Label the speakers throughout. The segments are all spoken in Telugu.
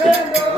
Speaker 1: Amen, brother.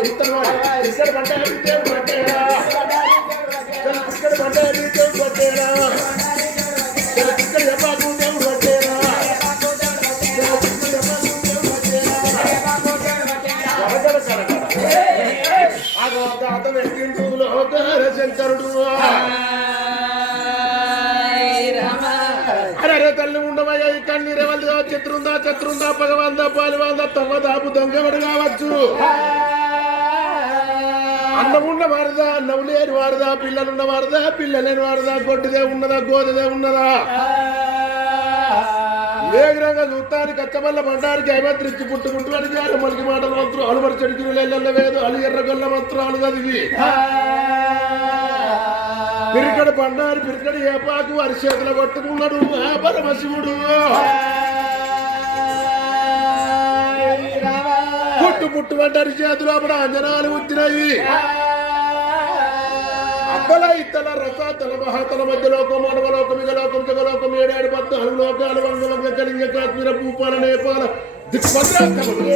Speaker 1: మూతలు ఉన్నాయనే చల్కరస్కర శంకరుడు తల్లి ఉండమయ్యా ఇక్కడ కన్నీరే చతురుందా చత్రుందా పగవాందా పగవందా పాలివందా తవ్వ దాపు దొంగవడు కావచ్చు. అన్నం ఉన్న వారదా అన్నం లేని వారదా పిల్లలున్న వారదా పిల్లలేని వారదా గొడ్డిదే ఉన్నదా గోదదే ఉన్నదా? వేగరంగా చూస్తాను కచ్చబల్ల బండారికి ఐమత్రించి పుట్టుకుంటూ అడిగారు మలికి మాటల మంత్రం అలుమరిచడికి నెలల వేదు అలు ఎర్రగొల్ల మంత్రాలు చదివి బండారు పిరికడు ఏపాకు వారి చేతులు కొట్టుకున్నాడు ఆ పరమశివుడు. పుట్టు పుట్టు వంటరి చేతులు అప్పుడు అంజనాలు ఉద్దినాయి అబ్బల ఇత్తల రసాతల మహాతల మధ్యలోకం మానవలోకం ఇగలోకం జగలోకం ఏడాడు పద్నాలుగు లోకాలు వంగ వంగ కలింగ కాశ్మీర భూపాల నేపాల దిక్భద్రాస్తములు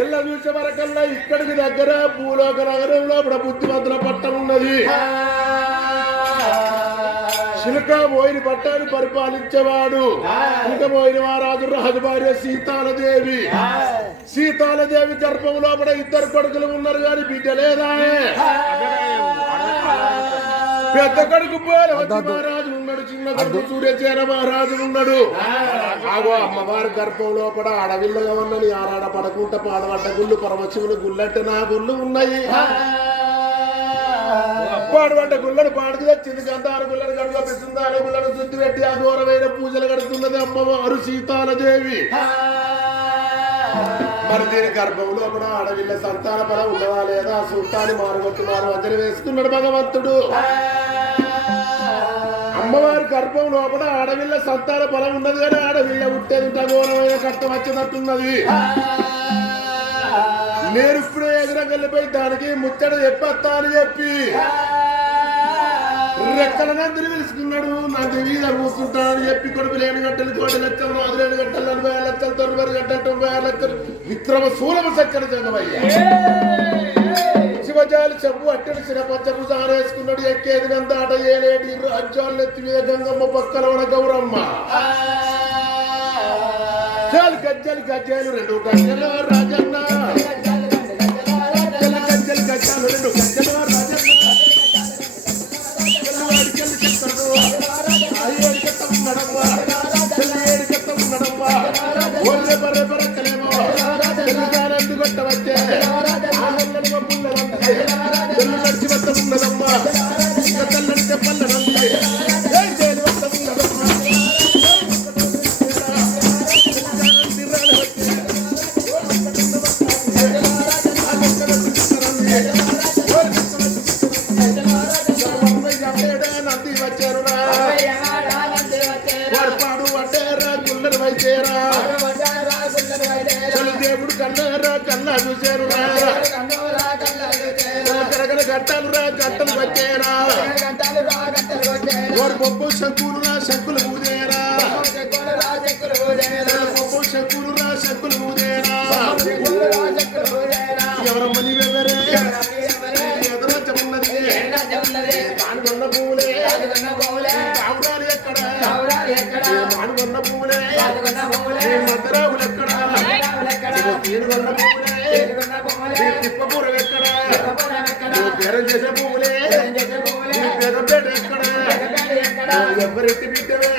Speaker 1: ఇళ్ళ చూసే వరకల్లా ఇక్కడికి దగ్గర భూలోక నగరంలో ఇప్పుడు బుద్ధిమంతుల పట్టం ఉన్నది. శిల్క మోయిని పట్టాన్ని పరిపాలించేవాడు. శిల్క మోయిన మహారాజు రాజు భార్య సీతాలదేవి. సీతాలదేవి గర్భం లోపల ఇద్దరు కొడుకులు ఉన్నారు కానీ బిడ్డ లేదా? పెద్ద కొడుకు పోలవతి మహారాజు ఉన్నాడు చిన్న కొడుకు సూర్యచేర మహారాజు ఉన్నాడు. ఆగో అమ్మవారి గర్భం లోపల అడవిల్లగా ఉన్నని ఆరాడ పడకుంట పాడబడ్డ గుళ్ళు పరమశివుని గుళ్ళంటే నా గుళ్ళు ఉన్నాయి. పాడుబడ్డ గుళ్ళను పాడుకు తెచ్చింది గంధార గుళ్ళను గడుగు పెట్టుందారు గుళ్ళను శుద్ధి పెట్టి అఘోరమైన పూజలు కడుతున్నది అమ్మవారు సీతాలదేవి. మరి దీని గర్భంలో కూడా అడవిల్ల సంతాన బలం ఉన్నదా లేదా? సూతాన్ని మారుగొట్టు మారు వంజన వేసుకున్నాడు భగవంతుడు. అమ్మవారి గర్భం లోపల ఆడవిల్ల సంతాన బలం ఉన్నది కానీ ఆడవిల్ల ఉట్టేది ఘోరమైన కష్టం వచ్చేటట్టున్నది. నేను ఎదురగల్లిపోయి దానికి ముచ్చట చెప్పేస్తా అని చెప్పి రెక్కలనందరి తెలుసుకున్నాడు నా మీద కూర్చుంటానని చెప్పి కొడుకు లేని గంటలు కోటి లక్షలు నాలుగు లేని గంటలు నలభై ఆరు లక్షలు తొంభై ఆరు గంటలు తొంభై ఆరు లక్షలు. విక్రమ సూలమ సక్కర జంగమయ్య శివజాలి చెప్పు అట్టడి శిర పచ్చపు సారేసుకున్నాడు ఎక్కేది నంత ఆట ఏలేటి రాజ్యాలు ఎత్తి మీద గంగమ్మ పక్కన ఉన్న గౌరమ్మ. గజ్జలు గజ్జలు రెండు గజ్జలు రాజన్న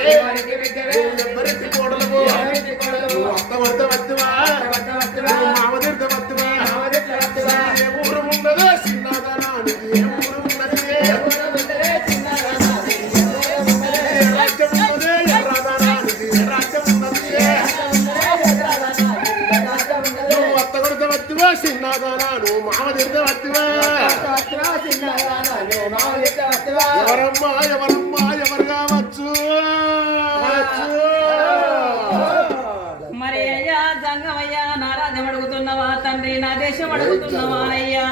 Speaker 2: ದೇವರಿಗೆ ಬಿದ್ದೆವು తండ్రి నా దేశం అడుగుతున్నవా అయ్యా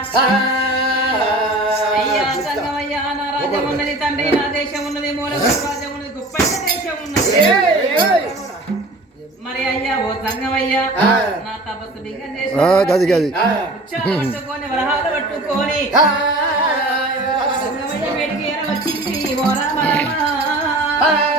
Speaker 2: అయ్యా సంగమయ్యా నా రాజ్యం ఉన్నది తండ్రి నా దేశం ఉన్నది మూల రాజ్యం ఉన్నది గొప్ప దేశం ఉన్నది మరి అయ్యా ఓ సంగమయ్యా నా తపస్సు చేసి ఉచ్చాలు పట్టుకొని వరహాలు పట్టుకొని. సంగమయ్య వేడికి ఏర వచ్చింది ఓ రామ. సంగమోడా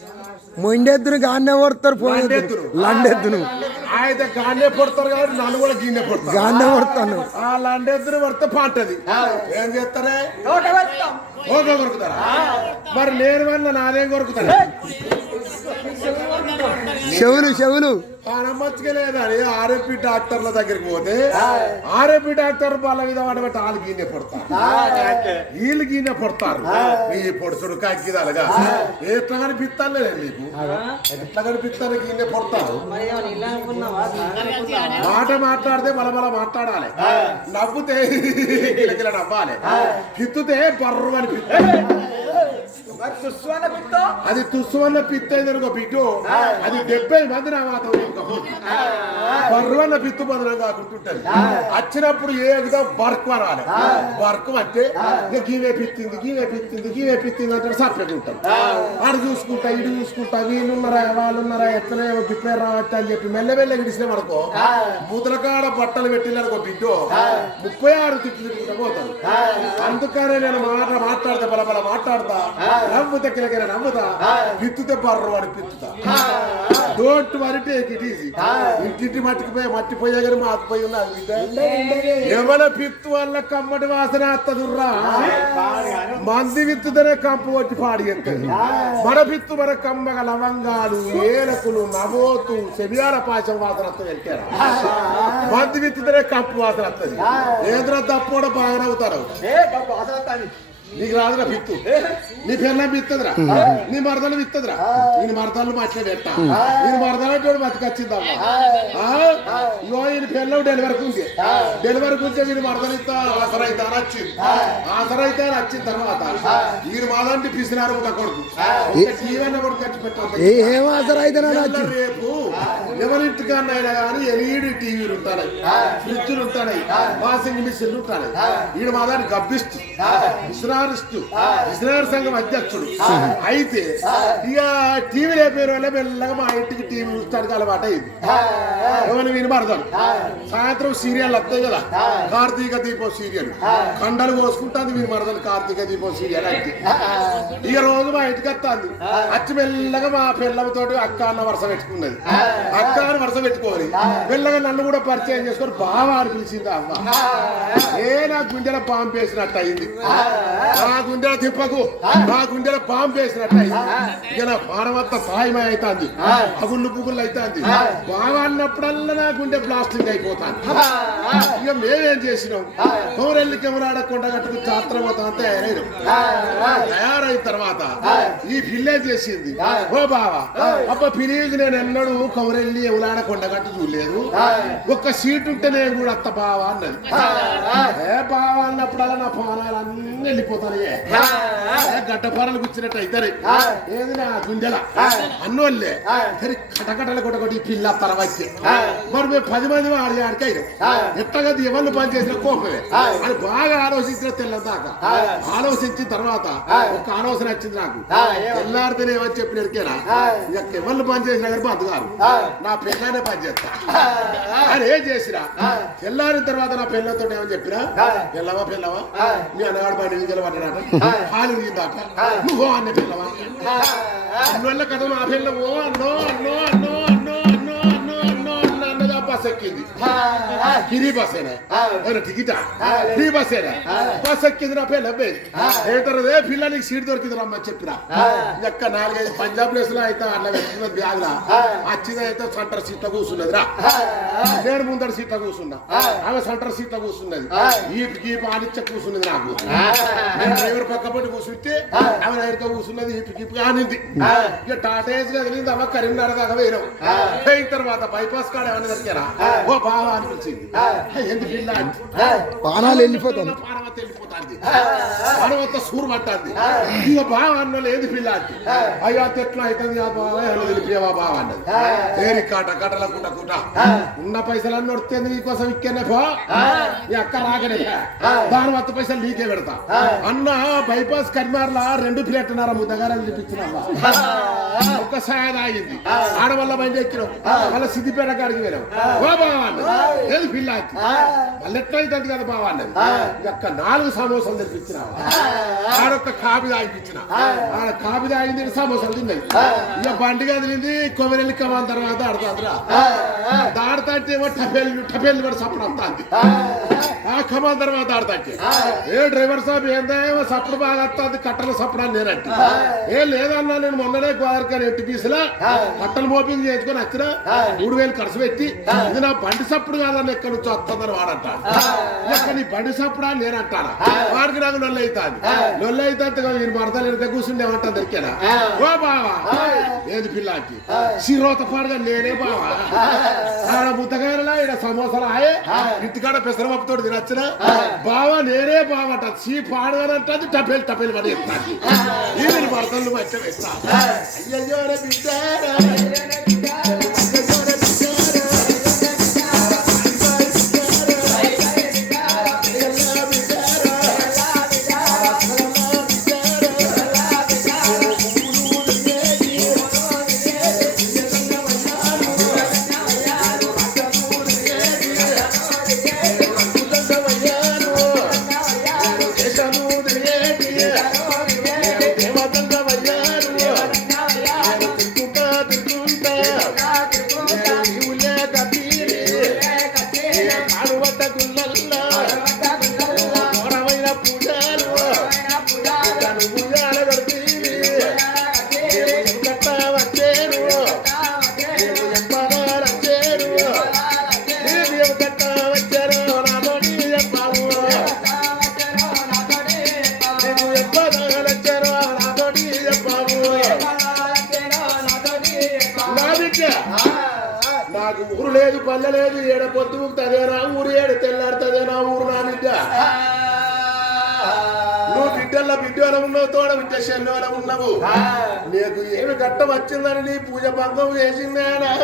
Speaker 3: మొండెద్దును గాన్నే కొడతారు పోయి
Speaker 1: లండెద్దును.
Speaker 3: లండెద్దును.
Speaker 1: ఆయన గానే పడతారు కాబట్టి నన్ను కూడా గీనే పడతారు
Speaker 3: గాన్నే కొడతాను.
Speaker 1: ఆ లండెద్దురు పడితే పంటది. ఏం చేస్తారే? ఓక కొరుకుతారా? మరి నేను వల్ల నాదేం కొరుకుతారా?
Speaker 3: చెవులు చెవులు.
Speaker 1: నమ్మచ్చుగా లేదని ఆర్ఎంపీ డాక్టర్ల దగ్గరికి పోతే ఆర్ఎంపీ డాక్టర్ వాళ్ళ మీద పడబట్టి వాళ్ళు గీనే పడతారు వీళ్ళు గీనే పడతారు ఈ పొడుచుడు కాకిదాలుగా ఎట్లా కనిపిస్తాను లేదు నీకు ఎట్లా కనిపిస్తాను గీనే పడతారు మాట మాట్లాడితే బలబల మాట్లాడాలి. నవ్వుతే గిలగిల నవ్వాలి. పిత్తుతే బర్రు అని పిత్త? అది తుస్సువన్న పిత్త అయిందనుకో పిట్టు అది డెబ్బై మంది నా మాత్రం బర్రువన్న పిత్తు బదులు కాకుంటుంటది వచ్చినప్పుడు ఏ విధంగా బర్క్ వరాలి? బర్క్ అంటే ఇక గీవే పిత్తింది గీవే పిత్తింది గీవే పిత్తింది అంటే సపరేట్ ఉంటాం ఆడు చూసుకుంటా ఇడు చూసుకుంటా వీళ్ళు ఉన్నారా వాళ్ళు ఉన్నారా ఎట్లనే గిట్లే రావట్టు అని చెప్పి మెల్లమెల్ల గిడిసిన మనకో ముదలకాడ బట్టలు పెట్టిననుకో బిడ్డో ముప్పై ఆరు తిట్లు తిట్టుకుంటా పోతాను అందుకనే నేను మాట మాట్లాడితే బల బల మాట్లాడతా నవ్వుతే కిలకిల నవ్వుతా పిత్తుతే బర్రు వాడి పిత్తుతా don't worry take it easy ఇంటింటి మట్టికి పోయి మట్టి పోయే కానీ మాకు పోయి ఉన్నది పిత్తు వల్ల కమ్మటి వాసన అత్తదుర్రా? మంది విత్తుతనే కంపు వచ్చి పాడి ఎత్తది. మన పిత్తు మన కమ్మగ లవంగాలు ఏలకులు నవోతు శబియాల పాశం వాసన వస్తుంది వెళ్తారా మంది విత్తుతనే కంపు వాసన వస్తుంది ఏదో తప్పు కూడా బాగా నవ్వుతారు నీకు రాదురా పిత్తు. నీ పిల్ల బిత్తదిరా నీ మరదలు బిత్తదిరా నేను మరదలు మాట్లా పెట్టా నేను మరదలు తోడు బతికొచ్చిందమ్మా. ఆ? ఇగో ఈయన పిల్ల డెలివరీకి ఉంది డెలివరీకి ఉంటే వీని మరదలు ఇస్తా ఆసరైతే అని వచ్చింది. ఆసరైతే అని వచ్చిన తర్వాత ఈయన మాదంటే పిసినారు కొడుకు. టీవీ కొడుకు ఖర్చు పెట్టాలి.
Speaker 3: అయితే
Speaker 1: రేపు ఎవరింటికన్నా కానీ ఎల్ఈడి టీవీలు ఉంటాయి. ఫ్రిడ్జ్లు ఉంటాయి. వాషింగ్ మిషన్లు ఉంటాయి. ఈయన మా దాన్ని గబ్బిస్తు ఇస్రారిస్తు ఇస్రాయల్ సంఘం అధ్యక్షుడు. అయితే ఇక టీవీ లేపేరు వల్ల మెల్లగా మా ఇంటికి టీవీ చూస్తానికి అలవాటు అయింది ఎవరిని వినబడతాను సాయంత్రం సీరియల్ వస్తాయి కదా? కార్తీక దీపం సీరియల్. కండలు కోసుకుంటుంది మీరు మరదలు కార్తీక దీపం సీరియల్ అంటే. ఇక రోజు మా ఇంటికి వస్తుంది. అచ్చి మెల్లగా మా పిల్లలతోటి అక్క అన్న వరుస పెట్టుకున్నది. అక్క అని వరుస పెట్టుకోని మెల్లగా నన్ను కూడా పరిచయం చేసుకొని బాగా అని పిలిచింది అమ్మ. ఏ నా గుండెల పాంపు వేసినట్టు అయింది. నా గుండెల తిప్పకు నా గుండెల పాంపు వేసినట్టు అయింది. ఇక నా పానవత్త సాయమై అవుతుంది అగుళ్ళు పుగుళ్ళు అవుతుంది బాగా అన్నప్పుడల్లా నా గుండె 我打 ఇక మేమేం చేసినాం? కౌరెల్లి కెమెరాడ కొండ కట్టుకు చాత్ర మొత్తం అంతా తయారైనాం తయారైన తర్వాత ఈ పిల్లే చేసింది ఓ బావా అబ్బ ఫిరీజ్ నేను ఎన్నడూ కౌరెల్లి ఎవలాడ కొండగట్టు చూడలేదు. ఒక్క సీట్ ఉంటే నేను కూడా అత్త బావా అన్నది. ఏ బావా అన్నప్పుడల్లా నా పానాలు అన్ని వెళ్ళిపోతాయి. గడ్డ పారలు కూర్చున్నట్టు అవుతారు ఏది నా గుండెల? అన్నోళ్ళే. సరే కటకటలు కొట్టకొట్టి పిల్ల తర్వాత మరి మేము పది మంది ఆడి ఆడికి ఎట్టగా ఎవరిని పని చేసిన కోపమే. అని బాగా ఆలోచించిన తెల్లదాకా. ఆలోచించిన తర్వాత ఒక ఆలోచన వచ్చింది నాకు. తెల్లారితేనే ఏమని చెప్పిన ఎరికేనా? ఇక ఎవరిని పని చేసినా కానీ గారు నా పిల్లనే పని చేస్తా. అని ఏం చేసినా? తెల్లారిన తర్వాత నా పిల్లలతో ఏమని చెప్పినా? పిల్లవా పిల్లవా మీ అన్నగాడు పని నీళ్ళు పాలు నీందాక నువ్వు అన్న పిల్లవా అందువల్ల కదా మా పిల్ల ఓ అన్నో అన్నో అన్నో అన్నో అన్నో అన్నో అన్నో అన్న. అన్నగా బస్ ఎక్కింది free bus ticket free bus bus ఎక్కింది నా పిల్ల అబ్బాయి ఏతరదే పిల్ల నీకు సీట్ దొరికింది రమ్మ చెప్పిన ఎక్క నాలుగైదు పంజాబ్ ప్లేస్లో అయితే అట్లా పెట్టుకున్నది బ్యాగ్ లా వచ్చింది అయితే సెంటర్ సీట్లో కూర్చున్నది రా నేను ముందర సీట్ కూర్చున్నా ఆమె సెంటర్ సీట్ కూర్చున్నది ఈ ఈ పానిచ్చ కూర్చున్నది నాకు నేను డ్రైవర్ పక్క పట్టి కూర్చుంటే ఆమె ఎదురుగా కూర్చున్నది ఈ పికి ఆనింది ఇక టాటా ఏస్ కదిలింది అమ్మ కరీంనగర్ దాకా పోయినాం పోయిన తర్వాత బైపాస్ కాడ ఏమన్నా దొరికారా ఓ బావా అనిపించింది ఎందుకు అంటే
Speaker 3: పానాలు వెళ్ళిపోతాను
Speaker 1: వెళ్ళిపోతాంది. పానవత్త సూరు పట్టాంది. ఇక బావ అన్నోళ్ళు ఏది పిల్ల అంటే అయ్యో అత్త ఎట్లా అవుతుంది ఆ బావ ఎవరు బావ అన్నది ఏరి కాట కటల కుట కుట. ఉన్న పైసలన్నీ నొడితే నీకోసం ఇక్కనే పో. ఈ అక్క రాకనే వత్త పైసలు నీకే పెడతా. అన్న బైపాస్ కర్మార్లా రెండు ప్లేట్నర ముద్దగారని చూపించిన ఒక్క సాయం ఆగింది. ఆడవల్ల బండి ఎక్కినాం మళ్ళీ సిద్దిపేట కాడికి వెళ్ళాం ఓ బావ అన్నది. ఏది పిల్ల అంటే మళ్ళీ ఎట్లా అవుతుంది కదా బావ అన్నది? యొక్క నాలుగు సమోసాలు తెప్పించిన ఆడొక్క కాపీ తాగిపించిన? ఆడ కాపీ తాగింది సమోసాలు తిన్నది ఇక బండి కదిలింది కొబ్బరి కమాన్ తర్వాత ఆడుతుందిరా. దాడతాంటే ఏమో టపెల్లు కూడా సప్పుడు వస్తుంది. ఆ కమాన్ తర్వాత ఆడతాంటే. ఏ డ్రైవర్ సాబ్ ఏందేమో సప్పుడు బాగా వస్తుంది కట్టల సప్పుడు అని నేనంటే. ఏ లేదన్నా నేను మొన్ననే గోదావరికాని ఎట్టి పీసులా కట్టలు మోపింగ్ చేసుకొని వచ్చిన మూడు వేలు ఖర్చు పెట్టి ఇది నా బండి సప్పుడు కాదన్న ఎక్కడి నుంచి వస్తుందని వాడంట. నీ బండి సప్పుడా అని నేను అంటానా వాడికి నాకు నొల్లు అవుతాను నొల్లు అయితే నేను మరదలు కూర్చుంటే ఏమంటాను దొరికేనా ఓ బావా ఏది పిల్లకి? సిరోత పాడుగా నేనే బావా. ఆడ ముద్దగాయలా ఈడ సమోసాలు ఆయే ఇంటికాడ పెసరపప్పుతోటి తినచ్చిన? బావా నేనే బావట. సీ పాడగానంటే టపేలు టపేలు పడి ఎత్తాను ఈ మరదలు మధ్య పెట్టా అయ్యయ్యో రే లేదు ఏడ పొద్దు అదే నా ఊరు ఏడు తెల్లారుతుంది నా ఊరు నా బిడ్డ. నువ్వు బిడ్డల్లో బిడ్డలో ఉన్నావు తోడ బిడ్డ ఉన్నావు. నీకు ఏమి గట్టం వచ్చిందని నీ పూజ భంగం చేసిందా